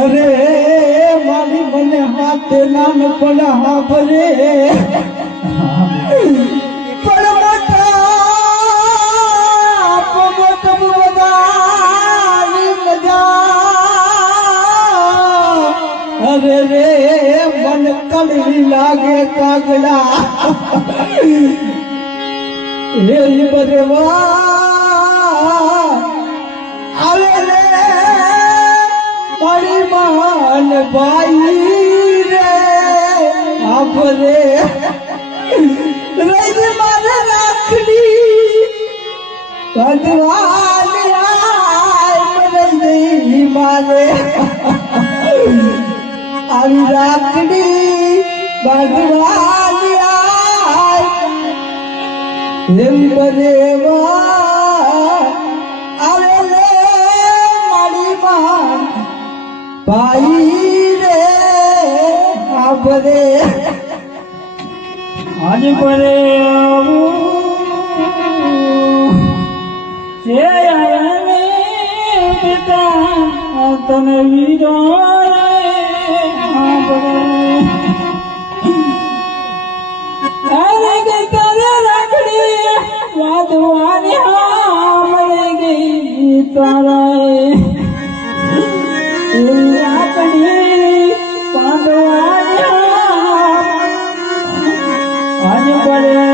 અરે, મારી મને હાથે નામ પણ હાભરે પણ મોટા પમટ બધાની મજા. અરે, રે, મન કડવી લાગે કાગડા. હે બરવા આવે રે મારી માન ભાઈ રે આપરે રઈ મારે રાખડી ભગવાન આય મારે આવી રાખડી ભગવાન ભાઈ રે આપરે આજ પરે આવું. છે આવે પિતા તને વીરો આજ પડે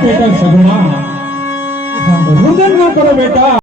બેટા સગુણા. રુદન ન કરો બેટા.